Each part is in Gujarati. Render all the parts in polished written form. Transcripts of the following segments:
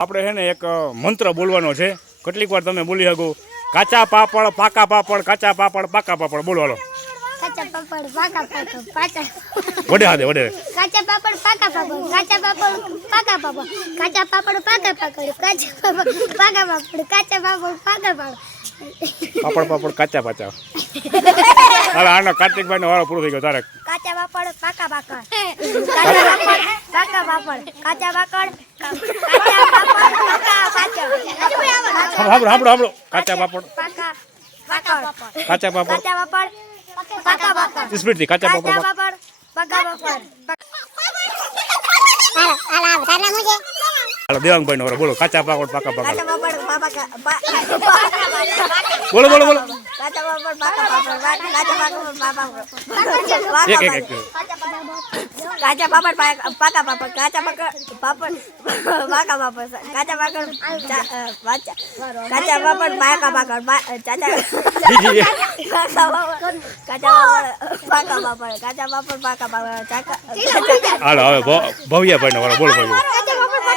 આપણે છે ને એક મંત્ર બોલવાનો છે, કેટલીક વાર તમે બોલી શકો. કાચા પાપડ પાકા પાપડ, કાચા પાપડ પાકા પાપડ. બોલો હાલો. કાચા પાપડ પાકા પાપડ પાકા વડે હાથે વડે. કાચા પાપડ પાકા પાપડ, કાચા પાપડ પાકા પાપડ, કાચા પાપડ પાકા પાપડ, કાચા પાપડ પાકા પાપડ, કાચા પાપડ પાકા પાપડ. પાપડ પાપડ કાચા પાચા. હાલો આનો કાર્તિકભાઈ નો વારો પૂરો થઈ ગયો. તારે કાચા પાપડ પાકા પાપડ, કાચા પાપડ પાકા પાપડ, કાચા પાપડ કાચા પાપડ પાકા પાચા. સાંભળો. કાચા પાપડ પાકા પાપડ, કાચા પાપડ કાચા પાપડ પાકા પાપડ, સ્પીડ થી કાચા પાપડ પાપડ પાકા પાપડ. હાલો તારા મુજે હાલો દેવાંગભાઈ નો વારો. બોલો કાચા પાપડ પાકા પાપડ. કાચા પાપડ પાકા બોલો કાચા પાપડ પાકા પાપડ, કાચા પાપડ પાકા એક કાચા પાપડ પાકા પાપડ, કાચા પાપડ પાકા પાપડ, કાચા પાપડ કાચા પાપડ પાકા પાપડ, કાચા પાપડ પાકા પાપડ. હાલો હવે ભવ્યાભાઈ નો વારો. બોલો ભવ્ય. કાચા પાપડ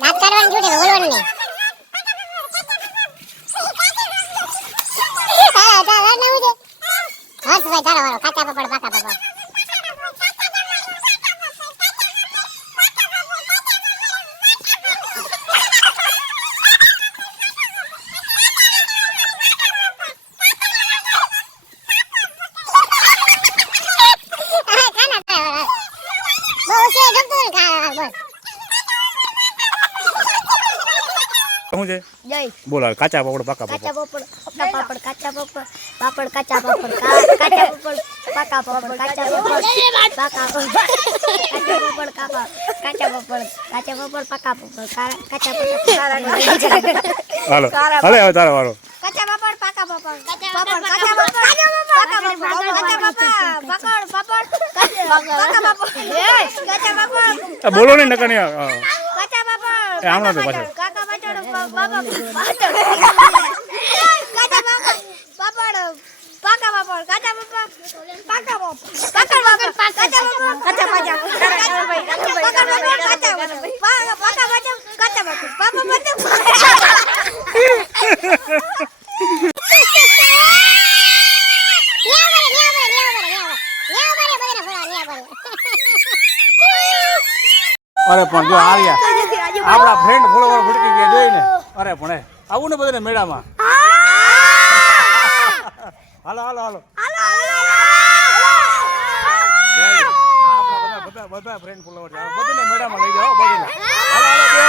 દાંત કાઢવાનું છૂટે બોલવાનું નહીં. હર્ષભાઈ તારો વારો. કાચા પાપડ પાકા પાપડ. શું છે? જય બોલો કાચા પાપડ પાકા પાપડ. કાચા પાપડ પાપડ, કાચા પાપડ પાપડ, કાચા પાપડ કાચા પાપડ પાકા પાપડ, કાચા પાપડ પાકા પાપડ, કાચા પાપડ કાચા પાપડ પાકા પાપડ, કાચા પાપડ. હાલો હાલે હવે તારો વારો. કાચા પાપડ પાકા પાપડ, કાચા પાપડ પાકા પાપડ, કાચા પાપડ પાકા પાપડ, કાચા પાપડ. બોલો નહીં નકર નહીં. કાચા પાપડ હમણાં તો પાછળ. કાકા પાછળ બાબા કાચા પાપડ પાકા પાપડ, કાચા પાપડ પાકા પાપડ, પાકા પાપડ કાચા પાપડ, કાચા પાપડ કાચા પાપડ પાપા પાપડ. અરે પણ જો આવ્યા આપણા ફ્રેન્ડ ફોલોવર ભટકી ગયા જોઈને. અરે પણ આવું ને બધાને મેળામાં. હાલો હાલો હાલો. આપણા બધા ફ્રેન્ડ ફોલોવર બધાને મેળામાં લઈ જાઓ. બધાને હાલો હાલો.